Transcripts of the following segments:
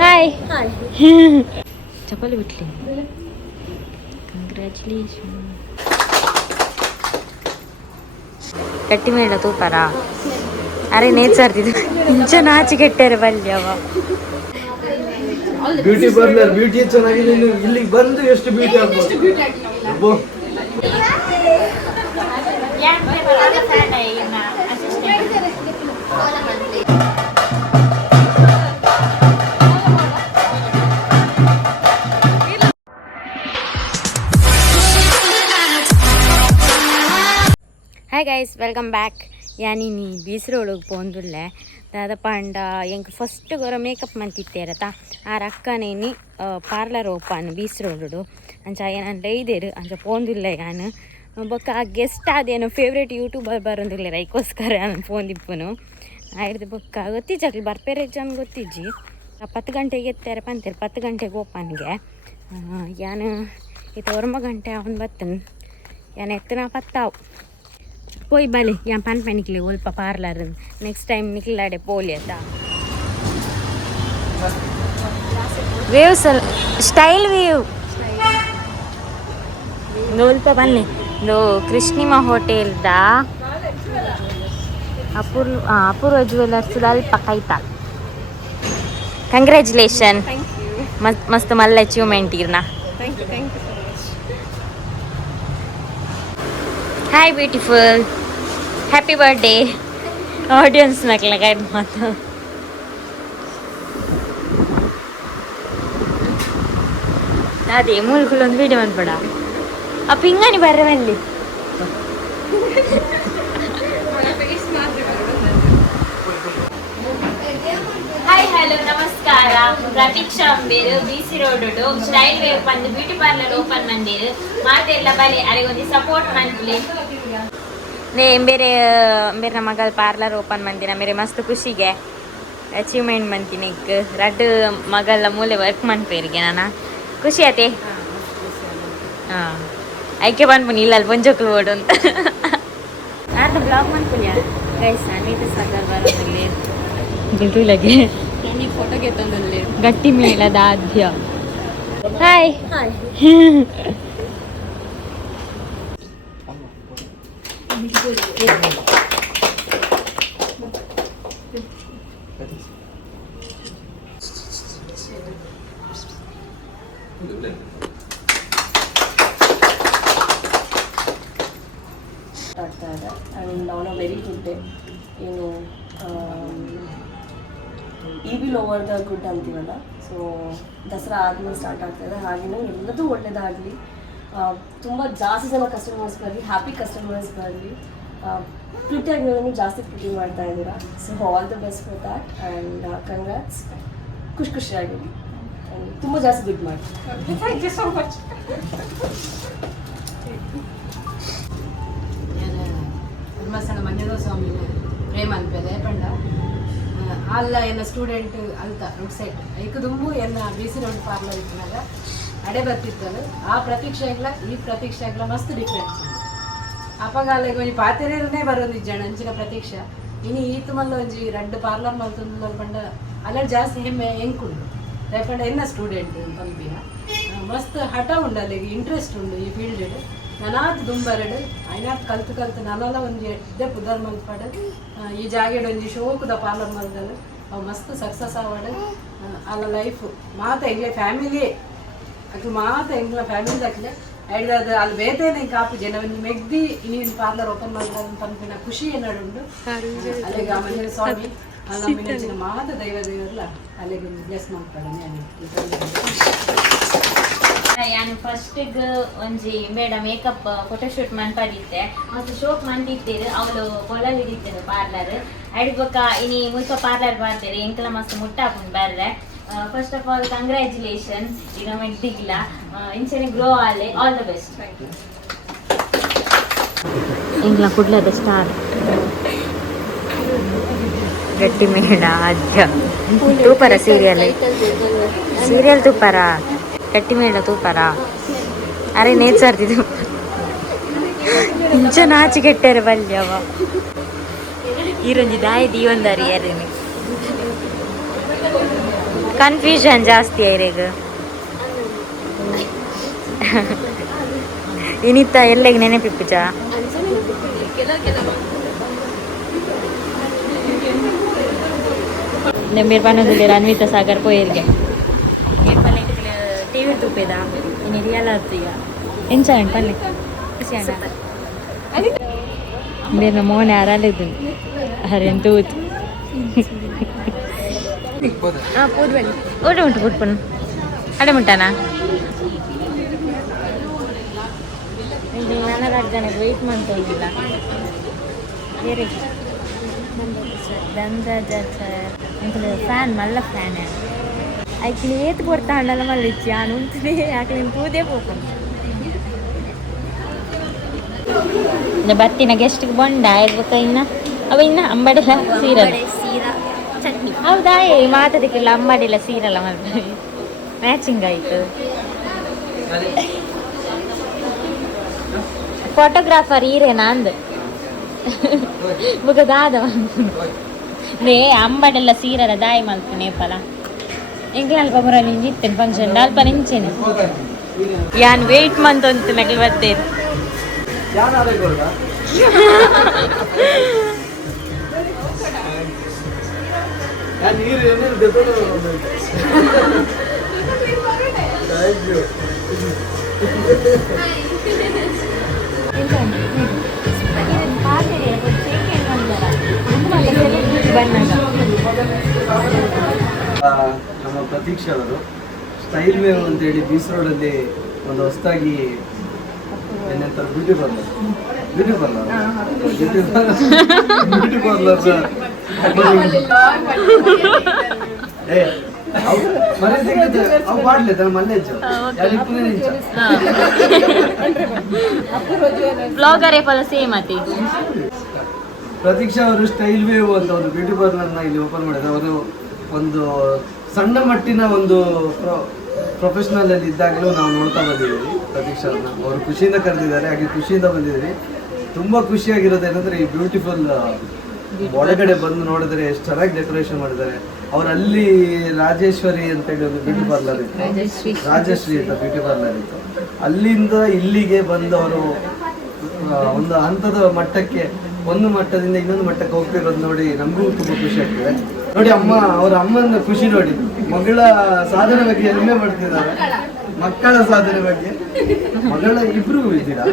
Hi ಚಪ್ಪಲಿ bitly congratulation ಕಟ್ಟಿ ಮೇಡ ತೂಪಾರ ಅರೆ ನೇಚರ್ತಿದ್ದು ಇಂಚ ನಾಚಿ ಕೆಟ್ಟಾರೆ ಬಲ್ಯವ ಬ್ಯೂಟಿ ಪಾರ್ಲರ್ ಬ್ಯೂಟಿ ಚೆನ್ನಾಗಿದೆ ಇಲ್ಲಿಗೆ ಬಂದು ಎಷ್ಟು ಬ್ಯೂಟಿ ಆಗ್ಬೋದು. ಹಾಯ್ ಗೈಸ್ ವೆಲ್ಕಮ್ ಬ್ಯಾಕ್ ಯಾನಿ ನೀ ಬೀಸರೊಳಗೆ ಪೋಂದುಲ್ಲೆ ದಾದ ಪಂಡ ಎಂಕ್ ಫಸ್ಟ್ ಗೊರ ಮೇಕಪ್ ಮಂತಿತ್ತೇರತ ಆ ರಕ್ಕನೇನಿ ಪಾರ್ಲರ್ ಓಪನ್ ಬೀಸರೋಡು ಅಂಚ ನಾನು ಡೈದೇರು ಅಂಚ ಪೋಂದುಲ್ಲೆ ನಾನು ಬೊಕ್ಕ ಆ ಗೆಸ್ಟ್ ಅದೇನೋ ಫೇವ್ರೇಟ್ ಯೂಟ್ಯೂಬರ್ ಬರೋದಿಲ್ಲ ರೈಕೋಸ್ಕರ ನಾನು ಪೋಂದಿಪ್ಪನು ಆಯ್ತು ಬೊಕ್ಕ ಗೊತ್ತಿಜ್ಜಾಗ್ಲಿ ಬರ್ಪೇರೆ ಜನ ಗೊತ್ತಿಜ್ಜಿ 10 ಗಂಟೆಗೆ ಎತ್ತಾರೆ ಪಂತೇರು 10 ಗಂಟೆಗೆ ಓಪನ್ಗೆ ಯಾನು ಇದು 1 ಗಂಟೆ ಅವನು ಬತ್ತನು ಯಾನು ಎತ್ತನ ಪತ್ತಾವು പോയി ബാലി ഞാൻ പാൻ പനിക്കില്ലേ ഓൽപ്പ പാർലർ നെക്സ്റ്റ് ടൈം നിക്കില്ലാടെ പോലിയത്താ വേവ്സ് ಸ್ಟೈಲ್ ವ್ಯೂ ನೋಲ್ಪ ಬನ್ನಿ ಇದು ಕೃಷ್ಣಿಮ ಹೋಟೆಲ್ದ ಅಪೂರ್ವ ಜ್ಯುವೆಲರ್ಸ್ ಅಲ್ಪ ಕಾಯ್ತಾ ಕಂಗ್ರ್ಯಾಚುಲೇಷನ್ ಮಸ್ತ್ ಮಲ್ಲ ಅಚೀವ್ಮೆಂಟ್ ಇರ್ನಾ hi beautiful happy birthday audience ನಕ್ಲ ಗೈಡ್ ಮಾತು ಅದೇ ಮೂಲಗಳೊಂದು ವೀಡಿಯೋ ಮಾಡ್ಬೇಡ ಆ ಪಿಂಗಾನಿ ಬರವಲ್ಲಿ ಹಾಯ್ ಹಲೋ ನಮಸ್ಕಾರ ಪ್ರತೀಕ್ಷಾ ಅಂಬೇರು ಬಿಸಿ ರೋಡ್ ಸ್ಟೈಲ್ ವೇವ್ ಬಂದು ಬ್ಯೂಟಿ ಪಾರ್ಲರ್ ಓಪನ್ ಮಂದಿರು ಮಾತೆಲ್ಲ ಬಲಿ ಅರೆಗೊಂದು ಸಪೋರ್ಟ್ ಮಾಡ್ಲಿ ನೇ ಬೇರೆ ಬೇರೆ ಮಗಳ ಪಾರ್ಲರ್ ಓಪನ್ ಮಂದಿನ ಬೇರೆ ಮಸ್ತ್ ಖುಷಿಗೆ ಅಚೀವ್ಮೆಂಟ್ ಮಂತೀನಿ ರಡ್ ಮಗಳ ಮೂಲೆ ವರ್ಕ್ ಮಾಡ್ಪೇರಿಗೆ ನಾನು ಖುಷಿ ಆತೆ ಹಾಂ ಐಕೆ ಬಂದ್ಬನಿ ಇಲ್ಲ ಅಲ್ಲಿ ಬಂಜೋಕ್ಲು ಓಡು ಅಂತ ನಾನು ಬ್ಲಾಗ್ ಮಾಡ್ತೀನಿ ಗೈಸ್ ನೀಟ್ ಸಗಲ್ ಬರೋದಲ್ಲಿ ಬಿಡುಲಗೆ ನಾನು ಫೋಟೋಗೆ ತಂದಲ್ಲಿ ಗಟ್ಟಿ ಮೇಳದ ಆದ್ಯ ಹಾಯ್ ಆಗ್ತಾ ಇದೆ and non a very good day ಏನು ಈವಿಲ್ ಓವರ್ ದ ಗುಡ್ ಅಂತೀವಲ್ಲ ಸೊ ದಸರಾ ಆದಮೇಲೆ ಸ್ಟಾರ್ಟ್ ಆಗ್ತಾಯಿದೆ ಹಾಗೆಯೇ ಎಲ್ಲದೂ ಒಳ್ಳೆಯದಾಗಲಿ ತುಂಬ ಜಾಸ್ತಿ ಜನ ಕಸ್ಟಮರ್ಸ್ ಬರಲಿ ಹ್ಯಾಪಿ ಕಸ್ಟಮರ್ಸ್ ಬರಲಿ ಪ್ರೀತಿಯಾಗಿರೋದನ್ನು ಜಾಸ್ತಿ ಪ್ರೀತಿ ಮಾಡ್ತಾ ಇದ್ದೀರಾ so all the best for that and congrats ಖುಷಿಯಾಗಿರಿ ಆ್ಯಂಡ್ ತುಂಬ ಜಾಸ್ತಿ ದುಡ್ಡು ಮಾಡಿ thank you so much Dharmasthala Manjunatha Swamy ಪ್ರೇಮ ಅನ್ಪೇದೆ ಪಂಡ ಅಲ್ಲ ಎಲ್ಲ ಸ್ಟೂಡೆಂಟ್ ಅಲ್ತ ರೋಡ್ ಸೈಡ್ ಐಕು ದುಂಬು ಎಲ್ಲ ಬಿಸಿ ರೋಡ್ ಪಾರ್ಲರ್ ಇತ್ತಿನಾಗ ಅಡೆ ಬರ್ತಿತ್ತದು ಆ ಪ್ರತೀಕ್ಷೆಗಳ ಈ ಪ್ರತೀಕ್ಷೆಗಳ ಮಸ್ತ್ ಡಿಫ್ರೆನ್ಸ್ ಅಪಗಾಲ ಒಂಜಿ ಪಾತೆರೇನೇ ಬರೋದು ಜನ ಅಂಚಿನ ಪ್ರತೀಕ್ಷೆ ಇನ್ನು ಈತು ಮಲ್ಲ ಒಂಜಿ ರಡ್ಡು ಪಾರ್ಲರ್ ಮಲ್ತೊಂದು ಪಂಡ ಅಲ್ಲ ಜಾಸ್ತಿ ಹೆಮ್ಮೆ ಎಂಕುಂಡು ಯಾಕಂಡ ಎನ್ನ ಸ್ಟೂಡೆಂಟ್ ಪಂಪಿನ ಮಸ್ತ್ ಹಠ ಉಂಡು ಅಲ್ಲಿಗೆ ಇಂಟ್ರೆಸ್ಟ್ ಉಂಡು ಈ ಫೀಲ್ಡ್ ನನಾತ್ ದುಂಬರಡು ಐನಾತ್ ಕಲ್ತು ನಾನೆಲ್ಲ ಒಂದು ಎಡ್ಡೆ ಪುದರ್ ಮಲ್ಪಡು ಈ ಜಾಗೆಡ್ ಒಂಜಿ ಶೋಕುದ ಪಾರ್ಲರ್ ಮಲ್ದಲು ಅವು ಮಸ್ತ್ ಸಕ್ಸಸ್ ಆವಡು ಅಲ್ಲ ಲೈಫ್ ಮಾತ ಎಂಗ್ಲೆ ಫ್ಯಾಮಿಲಿಯೇ ಅಕ್ಲು ಮಾತ ಎಂಗ್ಲ ಫ್ಯಾಮಿಲಿ ಅಕ್ಲೆ ಐಡ್ದು ಅಲ್ಲಿ ಬೇತೇನೆ ಕಾಪು ಜನ ಒಂದು ಮೆಗ್ದಿ ಇನ್ನೇನು ಪಾರ್ಲರ್ ಓಪನ್ ಮಾಡಿದ ಪಂಪಿನ ಖುಷಿ ಏನಾಡುಂಡು ಅಲ್ಲಿಗೆ ಆ ಮಂದಿರ ಸ್ವಾಮಿ ಅಲ್ಲ ಮಿಂಚಿನ ಮಾತ ದೈವರಲ್ಲ ಅಲ್ಲಿಗೆ ಬ್ಲೆಸ್ ಮಾಡ್ತಾಳೆ ನಾನು ಫಸ್ಟಿಗೆ ಒಂಜಿ ಮೇಡ ಮೇಕಪ್ ಫೋಟೋಶೂಟ್ ಮನ್ಪದಿತ್ತೆ ಮತ್ತು ಶೋಕ್ ಮಂದಿತ್ತೇರು ಅವಳು ಕೊಳಲ್ ಹಿಡಿತೇರು ಪಾರ್ಲರ್ ಅಡಿಬೊಕ್ಕ ಇನಿ ಮುಲ್ಪ ಪಾರ್ಲರ್ ಬರ್ತಾರೆ ಎಂಕಲ ಮಸ್ತ್ ಮುಟ್ಟಾಕೊಂಡು ಬರ್ರೆ ಫಸ್ಟ್ ಆಫ್ ಆಲ್ ಕಂಗ್ರ್ಯಾಚುಲೇಷನ್ ಈಗ ಮೆಟ್ಟಿಗಿಲ್ಲ ಇಂಚನೆ grow Aale all the best ಇಂಗ್ಲ ಕುಡ್ಲದ ಸ್ಟಾರ್ ಗಟ್ಟಿ ಮೇಡ ಅಜ್ಜ ತೂಪರ ಸೀರಿಯಲ್ ತೂಪರ ಗಟ್ಟಿ ಮೇಡ ತೂಪರ ಅರೆ ನೇಚರ್ತಿದ್ದು ಇಂಚ ನಾಚಿ ಕೆಟ್ಟಾರೆ ಬಲ್ಯವ ಈರೊಂಜಿ ದಾಯಿ ದೀವಂದಾರಿ ಯಾರೇನೆ ಕನ್ಫ್ಯೂಷನ್ ಜಾಸ್ತಿ ಐರೆಗ ಇನಿತ್ತ ಎಲ್ಲೆಗೆ ನೆನಪಿಪ್ಪುಜ ನೆಂಬೀರ್ ಪನ್ನೊಂದುಲ್ಲೆ ರಣವಿತ ಸಾಗರ್ ಪೋಯಲ್ಗೆ ಟಿವಿ ತುಪ್ಪೇದ ಇನ್ನು ರಿಯಲ್ ಆಯ್ತು ಈಗ ಎಂಚ ಪಲ್ಲೆ ಬೇರೆ ಮೋನೆ ಅರಲಿದ್ದು ಅರೆಂತ ಊತು ಊಟ ಉಂಟು ಪುಟ್ಪನು ಅಡೆ ಮುಟ್ಟಾನಾ ಇಲ್ಲಿ ನನ್ನ ಜನಕ್ಕೆ ವೆಯ್ಟ್ ಮಾಡ್ತಾ ಇದ್ದಿಲ್ಲ ಬೇರೆ ಫ್ಯಾನ್ ಮಲ್ಲ ಫ್ಯಾನ್ ಆಯ್ಕೆ ಏತ್ ಕೊಡ್ತಾ ಹಣ್ಣಲ್ಲ ಮಲ್ಲಿಚ್ಚಿ ನಾನು ಉಂಟು ಯಾಕೆ ನೀನು ಪೂದೆ ಹೋಗ್ಕೊಂಡು ಬರ್ತೀನ ಗೆಸ್ಟಿಗೆ ಬೊಂಡ ಇರ್ಬೇಕ ಇನ್ನ ಅವ ಇನ್ನ ಅಂಬಡಿಲ್ಲ ಸೀರಲ್ಲ ಚಟ್ನಿ ಹೌದಾ ಮಾತಾಡಕ್ಕಿಲ್ಲ ಅಂಬಡಿಲ್ಲ ಸೀರಲ್ಲ ಮತ್ತೆ ಮ್ಯಾಚಿಂಗ್ ಆಯ್ತು ಫೋಟೋಗ್ರಾಫರ್ ಈರೇನಾ ಅಂದ ಬುಗದಾದ ನೇ ಅಂಬಡೆಲ್ಲ ಸೀರಲ್ಲ ದಾಯಿ ಮಲ್ತು ನೇಪಾಲ ಎಂಗ್ಲ ಬರ ನೀನು ಇತ್ತೇನೆ ಫಂಕ್ಷನ್ ಅಲ್ಪ ನಿಂಚೇನೆ ಯಾನ್ ವೆಯ್ಟ್ ಮಂತ್ ಅಂತ ನಗಲ್ ಬರ್ತೇನೆ ನಮ್ಮ ಪ್ರತೀಕ್ಷಾ ಅವರು ಸ್ಟೈಲ್ ವೇವ್ ಅಂತೇಳಿ ಬೀಚ್ ರೋಡಲ್ಲಿ ಒಂದು ಹೊಸದಾಗಿ ಏನಂತಾರೆ ಬ್ಯೂಟಿ ಪಾರ್ಲರ್ ಪ್ರತೀಕ್ಷಾ ಅವರು ಸ್ಟೈಲ್ ವೇವ್ ಅಂತ ಒಂದು ಬ್ಯೂಟಿ ಪಾರ್ಲರ್ನ ಇಲ್ಲಿ ಓಪನ್ ಮಾಡಿದ್ರು. ಅವರು ಒಂದು ಸಣ್ಣ ಮಟ್ಟಿನ ಒಂದು ಪ್ರೊಫೆಷನಲ್ ಅಲ್ಲಿ ಇದ್ದಾಗಲೂ ನಾವು ನೋಡ್ತಾ ಬಂದಿದ್ದೀವಿ ಪ್ರತೀಕ್ಷಾ ಅವ್ರನ್ನ. ಅವರು ಖುಷಿಯಿಂದ ಕರೆದಿದ್ದಾರೆ, ಹಾಗೆ ಖುಷಿಯಿಂದ ಬಂದಿದ್ದೀವಿ. ತುಂಬ ಖುಷಿಯಾಗಿರೋದೇನೆಂದರೆ ಈ ಬ್ಯೂಟಿಫುಲ್ ಒಳಗಡೆ ಬಂದು ನೋಡಿದ್ರೆ ಎಷ್ಟು ಚೆನ್ನಾಗಿ ಡೆಕೋರೇಷನ್ ಮಾಡಿದ್ದಾರೆ. ಅವ್ರು ಅಲ್ಲಿ ರಾಜೇಶ್ವರಿ ಅಂತೇಳಿ ಒಂದು ಬ್ಯೂಟಿ ಪಾರ್ಲರ್ ಇತ್ತು, ರಾಜಶ್ರೀ ಅಂತ ಬ್ಯೂಟಿ ಪಾರ್ಲರ್ ಇತ್ತು. ಅಲ್ಲಿಂದ ಇಲ್ಲಿಗೆ ಬಂದು ಅವರು ಒಂದು ಹಂತದ ಮಟ್ಟಕ್ಕೆ, ಒಂದು ಮಟ್ಟದಿಂದ ಇನ್ನೊಂದು ಮಟ್ಟಕ್ಕೆ ಹೋಗ್ತಿರೋದು ನೋಡಿ ನಮಗೂ ತುಂಬ ಖುಷಿ ಆಗ್ತದೆ. ನೋಡಿ ಅವರ ಅಮ್ಮನ ಖುಷಿ ನೋಡಿ, ಮಗಳ ಸಾಧನೆ ಬಗ್ಗೆ ಹೆಮ್ಮೆ ಪಡ್ತಿದ್ದಾರೆ. ಮಕ್ಕಳ ಸಾಧನೆ ಬಗ್ಗೆ ಮಗಳ ಇಬ್ರು ಇದ್ದೀರಾ?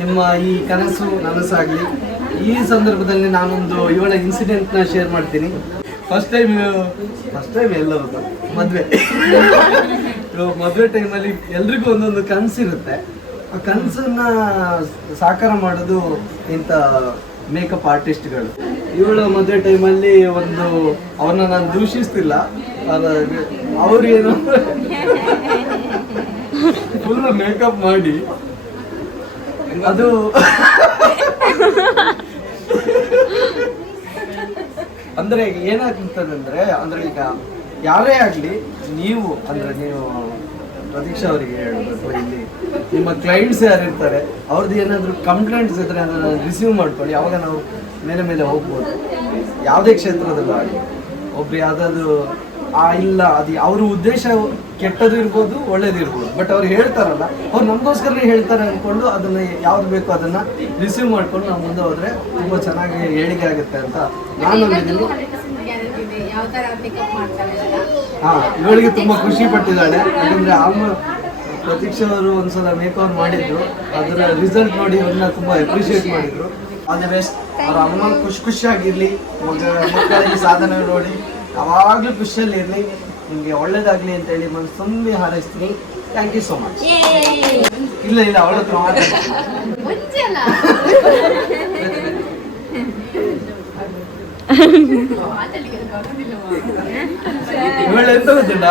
ನಿಮ್ಮ ಈ ಕನಸು ನನಸಾಗ್ಲಿ. ಈ ಸಂದರ್ಭದಲ್ಲಿ ನಾನೊಂದು ಇವಳ ಇನ್ಸಿಡೆಂಟ್ನ ಶೇರ್ ಮಾಡ್ತೀನಿ. ಫಸ್ಟ್ ಟೈಮ್ ಎಲ್ಲರೂ ಮದುವೆ ಟೈಮಲ್ಲಿ ಎಲ್ರಿಗೂ ಒಂದೊಂದು ಕನಸಿರುತ್ತೆ. ಆ ಕನಸನ್ನ ಸಾಕಾರ ಮಾಡೋದು ಇಂಥ ಮೇಕಪ್ ಆರ್ಟಿಸ್ಟ್ಗಳು. ಇವಳ ಮದುವೆ ಟೈಮಲ್ಲಿ ಒಂದು ಅವ್ರನ್ನ ನಾನು ದೂಷಿಸ್ತಿಲ್ಲ, ಅವ್ರು ಏನು ಫುಲ್ ಮೇಕಪ್ ಮಾಡಿ ಅದು ಅಂದ್ರೆ ಏನಾಗ್ತದಂದ್ರೆ, ಅಂದ್ರೆ ಈಗ ಯಾರೇ ಆಗ್ಲಿ, ನೀವು ಪ್ರತೀಕ್ಷಾ ಅವರಿಗೆ ಹೇಳಬೇಕು, ಇಲ್ಲಿ ನಿಮ್ಮ ಕ್ಲೈಂಟ್ಸ್ ಯಾರು ಇರ್ತಾರೆ ಅವ್ರದ್ದು ಏನಾದರೂ ಕಂಪ್ಲೇಂಟ್ಸ್ ಇದ್ರೆ ಅದನ್ನು ರಿಸೀವ್ ಮಾಡ್ಕೊಳ್ಳಿ. ಅವಾಗ ನಾವು ಮೇಲೆ ಹೋಗ್ಬೋದು. ಯಾವುದೇ ಕ್ಷೇತ್ರದಲ್ಲೂ ಆಗಲಿ, ಒಬ್ರು ಯಾವುದಾದ್ರು ಇಲ್ಲ ಅದು ಅವ್ರ ಉದ್ದೇಶ ಕೆಟ್ಟದು ಇರ್ಬೋದು, ಒಳ್ಳೇದು ಇರ್ಬೋದು, ಬಟ್ ಅವ್ರು ಹೇಳ್ತಾರಲ್ಲ, ಅವ್ರು ನಮಗೋಸ್ಕರನೇ ಹೇಳ್ತಾರೆ ಅಂದ್ಕೊಂಡು ಅದನ್ನ ಯಾವ್ದು ಬೇಕೋ ಅದನ್ನ ರಿಸೀವ್ ಮಾಡ್ಕೊಂಡು ನಾವು ಮುಂದೆ ಹೋದ್ರೆ ತುಂಬ ಚೆನ್ನಾಗಿ ಏಳಿಗೆ ಆಗುತ್ತೆ ಅಂತ ನಾನು ಅಂದಿದ್ದೀನಿ. ಇವಳಿಗೆ ತುಂಬ ಖುಷಿ ಪಟ್ಟಿದ್ದಾಳೆ. ಯಾಕಂದ್ರೆ ಪ್ರತೀಕ್ಷಾ ಅವರು ಒಂದ್ಸಲ ಮೇಕವರ್ ಮಾಡಿದ್ರು, ಅದರ ರಿಸಲ್ಟ್ ನೋಡಿ ಅವ್ರನ್ನ ತುಂಬ ಅಪ್ರಿಷಿಯೇಟ್ ಮಾಡಿದ್ರು. All the best. ಅವ್ರ ಅಮ್ಮ ಖುಷಿಯಾಗಿರ್ಲಿ, ಮಕ್ಕಳಿಗೆ ಸಾಧನೆ ನೋಡಿ ಯಾವಾಗಲೂ ಖುಷಿಯಲ್ಲಿ ಇರಲಿ, ನಿಮಗೆ ಒಳ್ಳೇದಾಗಲಿ ಅಂತೇಳಿ ಮನಸ್ಸು ತುಂಬಿ ಹಾರೈಸ್ತೀನಿ. Thank you so much. ಇಲ್ಲ ಅವಳ ಹತ್ರ ಎಂತ ಗೊತ್ತಿಲ್ಲ,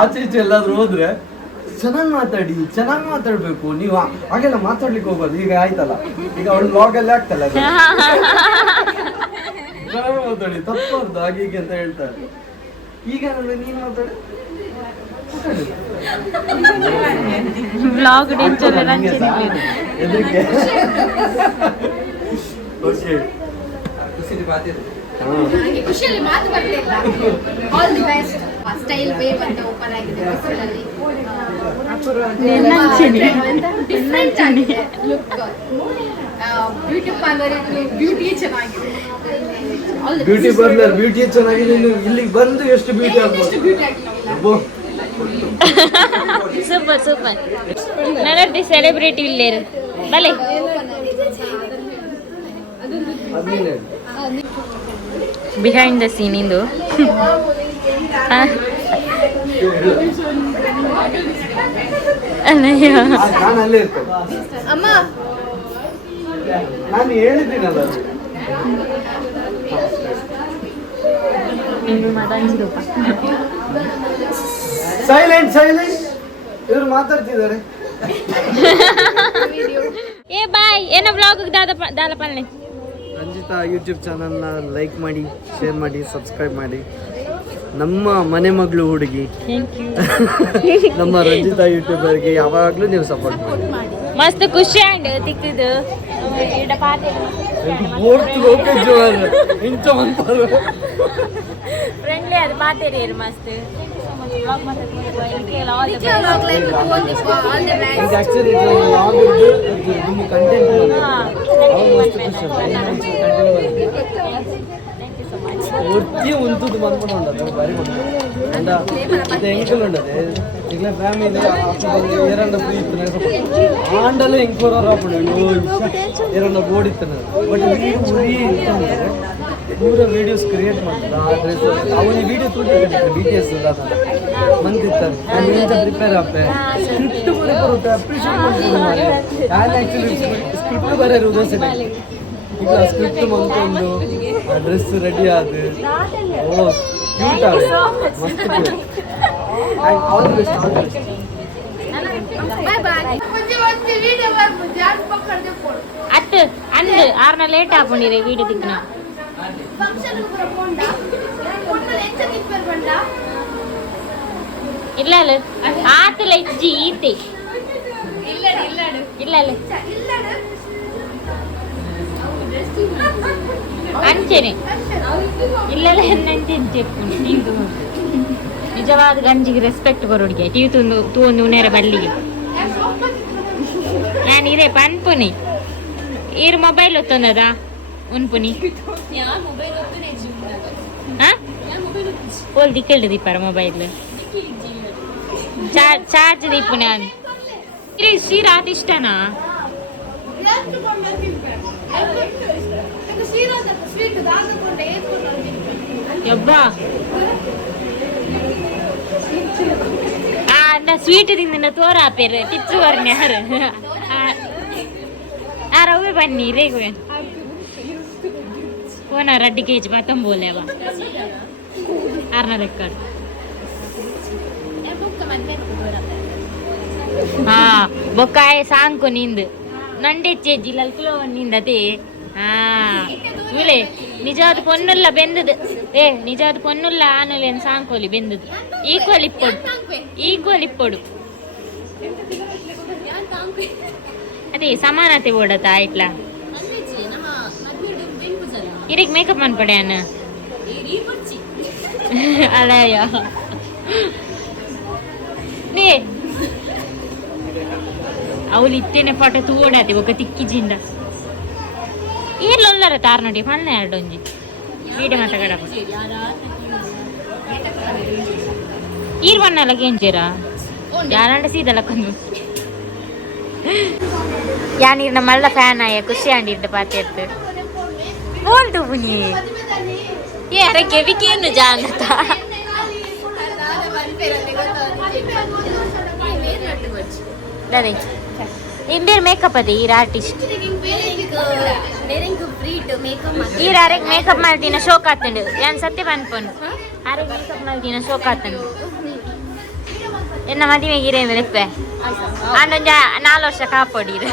ಆಚೆ ಈಚೆ ಎಲ್ಲಾದ್ರೂ ಹೋದ್ರೆ ಚೆನ್ನಾಗಿ ಮಾತಾಡ್ಬೇಕು ನೀವು, ಹಾಗೆಲ್ಲ ಮಾತಾಡ್ಲಿಕ್ಕೆ ಹೋಗೋದು. ಈಗ ಆಯ್ತಲ್ಲ, ಈಗ ಅವಳು ಬ್ಲಾಗಲ್ಲಿ ಆಗ್ತಲ್ಲ, ಚೆನ್ನಾಗಿ ಮಾತಾಡಿ, ತಪ್ಪರ್ದು ಹಾಗೆ ಹೀಗೆ ಅಂತ ಹೇಳ್ತಾರೆ. ಈಗ ನೀನು ಮಾತಾಡಿ ನನಗೆ ಖುಷಿಯಲ್ಲಿ ಮಾತು ಬರಲಿಲ್ಲ. All the best. Style wave ಅಂತ ಓಪನ್ ಆಗಿದೆ ಹೊಸದಲ್ಲಿ. ಡಿಫ್ರೆಂಟ್ ಆಗಿದೆ ಲುಕ್. ಬ್ಯೂಟಿ ಪಾರ್ಲರ್ ಬ್ಯೂಟಿ ಚೆನ್ನಾಗಿದೆ. ಬ್ಯೂಟಿ ಪಾರ್ಲರ್ ಬ್ಯೂಟಿ ಚೆನ್ನಾಗಿದೆ. ಇಲ್ಲಿಗೆ ಬಂದು ಎಷ್ಟು ಬ್ಯೂಟಿ ಆಗ್ಬೋದು. Super super. ನನಗೆ ಸೆಲೆಬ್ರಿಟಿ ಇಲ್ಲೇರು ಬಲೆ ಬಿಹೈಂಡ್ ದ ಸೀನ್ ಇಂದು ಅಲ್ಲೇ ಇರ್ತೇನೆ. ಅಮ್ಮ ನಾನು ಹೇಳಿದ್ದೀನಲ್ಲ ಸೈಲೆಂಟ್ ಸೈಲೆಂಟ್. ಇವ್ರು ಮಾತಾಡ್ತಿದ್ದಾರೆ. ಏ ಬಾಯ್ ಏನೋ ಬ್ಲಾಗ್ ದಾಲಪಲ್ಲೆ. ರಂಜಿತಾ ಯೂಟ್ಯೂಬ್ ಚಾನಲ್ನ ಲೈಕ್ ಮಾಡಿ, ಶೇರ್ ಮಾಡಿ, ಸಬ್ಸ್ಕ್ರೈಬ್ ಮಾಡಿ. ನಮ್ಮ ಮನೆ ಮಗಳು ಹುಡುಗಿ ನಮ್ಮ ರಂಜಿತಾ ಯೂಟ್ಯೂಬರ್ಗೆ ಯಾವಾಗಲೂ ನೀವು ಸಪೋರ್ಟ್ ಮಾಡಿ. ಮಸ್ತ್ ಖುಷಿ ಆಂಡ್ ತಿಕ್ಕಿದ್ದು ಫ್ರೆಂಡ್ಲಿ ಅದು ಮಾತೇರಿ ಮಸ್ತ್. ಒತ್ತಿ ಉಂಟುದು ಮನ್ಕೊಂಡು ఉండదు ಬಾರಿ ಅಂಡ ಇದು ಎಂಕಲ್ ఉండదు ఇట్లా ఫ్యామిలీ ఏరన్న పోయిస్తున్నారు ఆండలో ఇంకోర రాపడు ఏరన్న ఓడిస్తున్నారు బట్ వీడు మురి ఇస్తున్నారు ಪೂರ ವಿಡಿಯೋಸ್ ಕ್ರಿಯೇಟ್ ಮಾಡ್ತಾರೆ. ಆದರೆ ಅವನ ವಿಡಿಯೋ ತೋರಿಸ್ತಾರೆ BTS ಮಂದಿರ್ತಾರೆ ನಾನು ಇಂಥ ಪ್ರಿಪೇರ್ ಆಗ್ತೇನೆ ಸ್ಕ್ರಿಪ್ಟ್ ಬರೀ ಬರುತ್ತೆ ಅಪ್ರಿಷಿಯೇಟ್ ಮಾಡ್ತೀನಿ. ನಾನು ಆ್ಯಕ್ಚುಲಿ ಸ್ಕ್ರಿಪ್ಟ್ ಬರೆಯೋದು ಸರಿ ಈಗ ಸ್ಕ್ರಿಪ್ಟ್ ಮಂತ್ಕೊಂಡು ಡ್ರೆಸ್ ರೆಡಿ ಆದ ಓ ಕ್ಯೂಟ್ ಆಗ ಮಸ್ತ್ cute. All the best all the best. Bye bye. ಮುಂಜೆ ಒಂದು ವಿಡಿಯೋ ಬರ್ಬೋದು ಜಾಸ್ ಪಕ್ಕಡೆ ಫೋನ್ ಅಟ್ ಅಂದ್ ಆರ್ನ ಲೇಟ್ ಆಗ್ಕೊಂಡಿರಿ ವಿಡಿಯೋ ದಿಕ್ಕನ ಫಂಕ್ಷನ್ ಗೆ ಬರೋಂಡ ಫೋಟೋ ಹೆಚ್ಚ ನಿಂತ್ಕೊಂಡು ಬಂದ ಇಲ್ಲ ಅಲ್ಲ ಆತಲ ಇಜ್ಜಿ ಈತೆ ಇಲ್ಲ ಇಲ್ಲ ಇಲ್ಲ ಅಲ್ಲ ಇಲ್ಲ ಅಂಚೆನೆ ಇಲ್ಲಲ್ಲ ಹೆಣ್ಣಂಚೆ ಚೆಪ್ಪುಂಡು ನಿಂದು ನಿಜವಾದ ಗಂಜಿಗೆ ರೆಸ್ಪೆಕ್ಟ್ ಕೊರೋಡಿಗೆ ಟಿವಿ ತೂಂದು ಉನೇರ ಬಲ್ಲಿಗೆ ನಾನು ಇರೇ ಪನ್ಪುನಿ ಈರು ಮೊಬೈಲ್ ಒತ್ತೊಂದದ ಉನ್ಪುನಿ ಓಲ್ ದಿಕ್ಕಲ್ಡು ದೀಪಾರ ಮೊಬೈಲ್ ಚಾರ್ಜ್ ದೀಪು ನಾನು ಶ್ರೀರಾತ್ ಇಷ್ಟನಾ ಯಬ್ಬಾ ಸ್ವೀಟ್ ತಿಂದ ತೋರ ಆಪೇರು ಟಿಚ್ಚು ವರ್ಣ ಯಾರು ರವೆ ಬನ್ನಿ ರೇಗುವೆ ಓನ 2 kg ಪತ್ತಂಬೋಲೆ ಅವ ಆರ್ನ ರೆಕ್ಕಾರ್ಡ್ ಹಾ ಬೊಕ್ಕಾಯ ಸಾಂಕು ನಿಂದು ನಂಡೆಚ್ಚೆಜ್ಜಿ ಕಿಲೋ ನಿಂದತೆ ಹಾ ಇಳೆ ನಿಜವಾದ ಪೊನ್ನುಲ್ಲ ಬೆಂದದು ನಿಜವಾದ ಪೊನ್ನುಲ್ಲ ಆನುಲೆ ಸಾಂಕೋಲಿ ಬೆಂದದು ಈಕ್ವಲ್ ಇಪ್ಪೊಡು ಅದೇ ಸಮಾನತೆ ಓಡತ್ತ ಇಟ್ಲ ಇರಿಗೆ ಮೇಕಪ್ ಮನ್ಪಡೆ ಅನ್ನ ಅಲಯ ನೇ ಅವಳು ಇತ್ತೇನೆ ಫೋಟೋ ತೂಡಾತೆ ಒಕ್ಕ ತಿಕ್ಕಿಜಿಂದ ಈರ್ಲೊಲ್ಲರ ತಾರ್ ನೋಡಿ ಫನ್ನ ಎರಡೊಂಜಿ ವೀಡಿಯೋ ಮಾತಾಡ ಈರ್ ಬನ್ನಲ್ಲ ಕೇಂಚೇರ ಯಾರಂಡ ಸೀದಲಕ್ಕೊಂದು ಯಾನೀರ್ನ ಮಲ್ಲ ಫ್ಯಾನ್ ಆಯ ಖುಷಿ ಆಂಡಿರ್ದ ಪಾತೆರ್ದು ಬೋಲ್ದು ಬುನಿ ಯಾರ ಕೆವಿಕೇನು ಜಾನತ ಇಂಬೇರ್ ಮೇಕಪ್ ಅದೇ ಈರ ಆರ್ಟಿಸ್ಟ್ ಈರ ಆರೆಗ್ ಮೇಕಪ್ ಮಾಡ್ದಿನ ಶೋಕ್ ಆತಂಡು ಯಾನ್ ಸತ್ಯ ಬನ್ಪೊಂಡು ಆರೆಗ್ ಮೇಕಪ್ ಮಾಡ್ದಿನ ಶೋಕ್ ಆತಂಡು ಎನ್ನ ಮದುವೆಗೆ ಇರೇ ಲೆಪ್ಪೆ ಅಂಡೊಂಜ 4 ವರ್ಷ ಕಾಪಾಡಿರು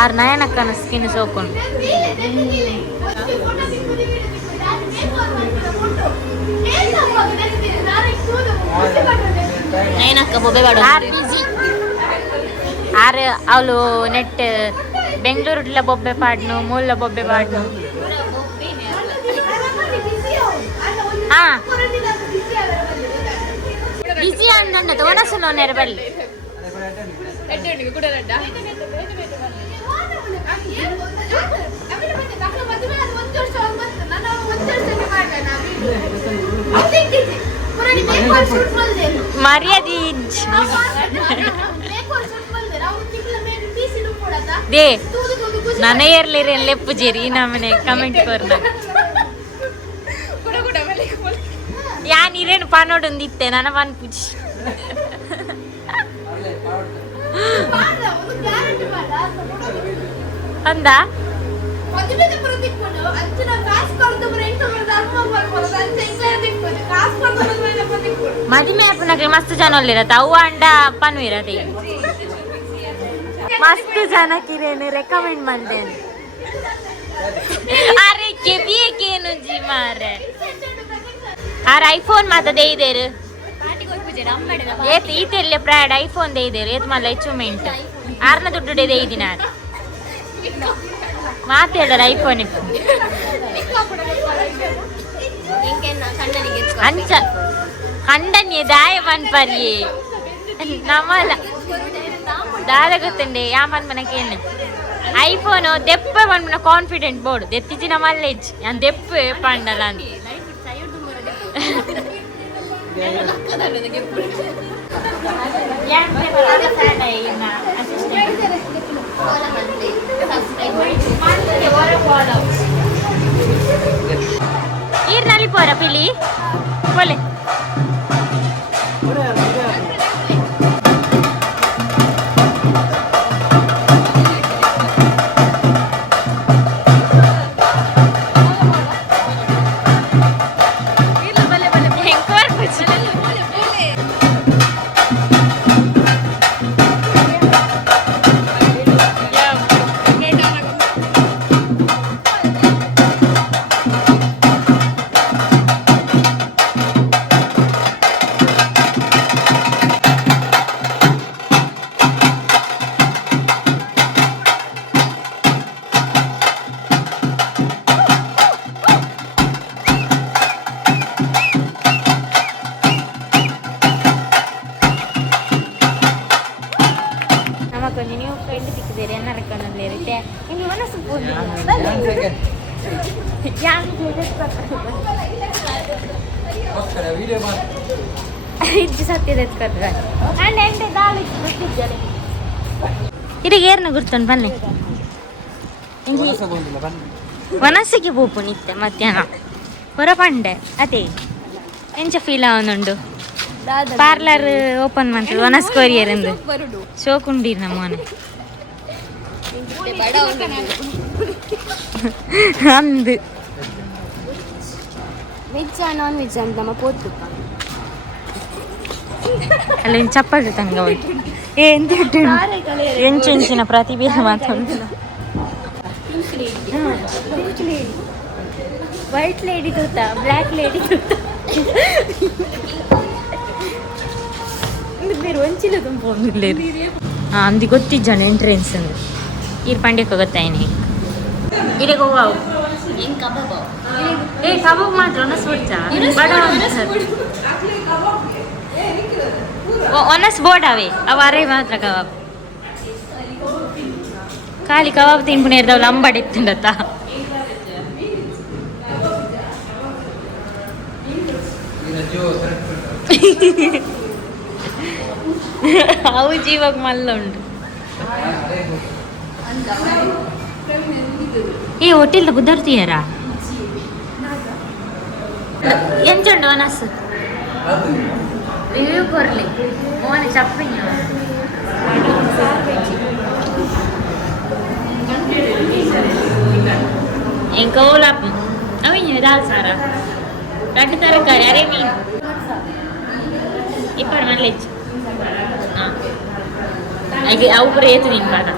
ಆರ್ ನಯನಕ್ಕನ ಸ್ಕಿನ್ ಸೋಕೊಂಡು ನಯನಕ್ಕ ಬೊಬೆ ಬಾಡ ಆರ್ ಅವಳು ನೆಟ್ ಬೆಂಗಳೂರುಡ್ಲ ಬೊಬ್ಬೆ ಪಾಡ್ನು ಮೂಲ ಬೊಬ್ಬೆ ಪಾಡ್ನು ಹಾ ಬಿಸಿ ಅಂದಂಡ ತೋನಸು ನೆರಬಲ್ಲಿ ಮರ್ಯಾದಿ ದೇ ನನ್ನ ಏರ್ಲಿರಿ ಲೆಪ್ಪು ಜೇರಿ ನಮ್ಮನೆ ಕಮೆಂಟ್ ಕೊರ್ನ ಯಾನ್ ಇರೇನು ಪಾನೋಡೊಂದಿತ್ತೆ ನನ್ನ ಪಾನ್ ಪೂಜಿ ಅಂದ ಮದುವೆ ಅಪ್ಪನಾಗ ಮಸ್ತ್ ಜನ ಇರತ್ತ ಅವ್ವ ಅಂಡ ಅಪ್ಪನೂ ಇರತ್ತೆ ಮಸ್ತ್ ಜನಕ್ಕಿರೇನು ರೆಕಮೆಂಡ್ ಮಾಡ್ದೇನು ಅರೆ ಕೆಬಿಯೇನು ಜಿ ಮಾರೆ ಆರ ಐಫೋನ್ ಮಾತ ದೇಯ್ದೇರು ಏತ್ ಈತೆಲ್ಲ ಪ್ರಾಡ್ ಐಫೋನ್ ದೇಯ್ದೇರು ಏತ್ ಮಲ್ಲ ಅಚೀವ್ಮೆಂಟ್ ಆರ್ನ ದುಡ್ಡು ದೇಯ್ದಿ ನಾನು ಮಾತಾಡರ ಐಫೋನ್ ಅಂಚ ಕಂಡನ್ಯ ದಾಯ ಮನ್ಪರ್ಯೆ ನಮ್ಮಲ್ಲ ದಾದ ಗೊತ್ತಂಡೆ ಯಾ ಮನ್ಮನಕೇನು ಐಫೋನು ದೆಪ್ಪ ಮನ್ಮನ ಕಾನ್ಫಿಡೆಂಟ್ ಬೋರ್ಡ್ ದೆತ್ತಿಜಿನ ಮಲ್ಲೇಜ್ ನಾನು ದೆಪ್ಪ ಪಂಡಲ್ಲ ಅಂತ ಈರ್ನಲ್ಲಿ ಪೋರ ಪಿಲಿ ಪೋಲೆ ಇಡಗೇರ್ನ ಗುರ್ತೊಂಡು ಬನ್ನಿ ವನಸ್ಸಿಗೆ ಪೋಪು ನಿತ್ಯ ಮಧ್ಯಾಹ್ನ ಹೊರ ಪಂಡೆ ಅದೇ ಎಂಚ ಫೀಲ್ ಆವನುಂಡು ಪಾರ್ಲರ್ ಓಪನ್ ಮಾಡ್ತದೆ ವನಸ್ ಕೊರಿಯರ್ ಎಂದು ಶೋಕುಂಡೀರ್ ನಮ್ಮ ಮನೆ ಅಂದು ವೆಜ್ ನಾನ್ ವೆಜ್ ಅಂತ ನಮ್ಮ ಪೋತು ಅಲ್ಲ ಇನ್ನು ಚಪ್ಪಲ್ ತಂಗ ಎಂತ ಎಂಚಿನ ಪ್ರತಿಭೆ ಮಾತಾಡ ವೈಟ್ ಲೇಡಿ ತೂತ ಬ್ಲ್ಯಾಕ್ ಲೇಡಿ ತೂತ ಬೇರೆ ಒಂಚಿಲ್ಲ ತುಂಬಿಲ್ಲ ಅಂದು ಗೊತ್ತಿಜ್ಜಾನ ಎಂಟ್ರೆನ್ಸ್ ಅಂದು ಈರ್ ಪಂಡ್ಯಕ್ಕೆ ಗೊತ್ತಾಯ್ನಿ ಇಡೀ ಹೋಗವು ಏ ಕಬಾಬ್ ಮಾತ್ರ ಒನಸ್ಬಿಡ್ಚ ಬಡ ಒನಸ್ ಬೋರ್ಡ್ ಅವೇ ಅವ ಅರೆ ಮಾತ್ರ ಕಬಾಬ್ ಖಾಲಿ ಕಬಾಬ್ ತಿನ್ಪುಣೆ ಇರ್ದವಲ್ಲ ಅಂಬಡಿ ತಿಂಡತ್ತ ಅವು ಜೀವಾಗ ಮಲ್ಲ ಉಂಟು ಏ ಹೋಟೆಲ್ ಕುದರ್ತೀಯಾರ ಎಂಚುಂಡು ವನಸ್ ರಿವ್ಯೂ ಕೊರ್ಲಿ ಓನ ಚಪ್ಪಿಂಗ್ ಎಂಕ ಓಲಾಪ್ ಅವಿನ ದಾಲ್ ಸಾರ ರಡ್ಡು ತರಕಾರಿ ಅರೆ ಮೀನು ಇಪ್ಪಡು ಮಲ್ಲೆಚ್ಚು ಹಾಂ ಅವು ಪೂರ ಏತು ನಿನ್ ಪಾದ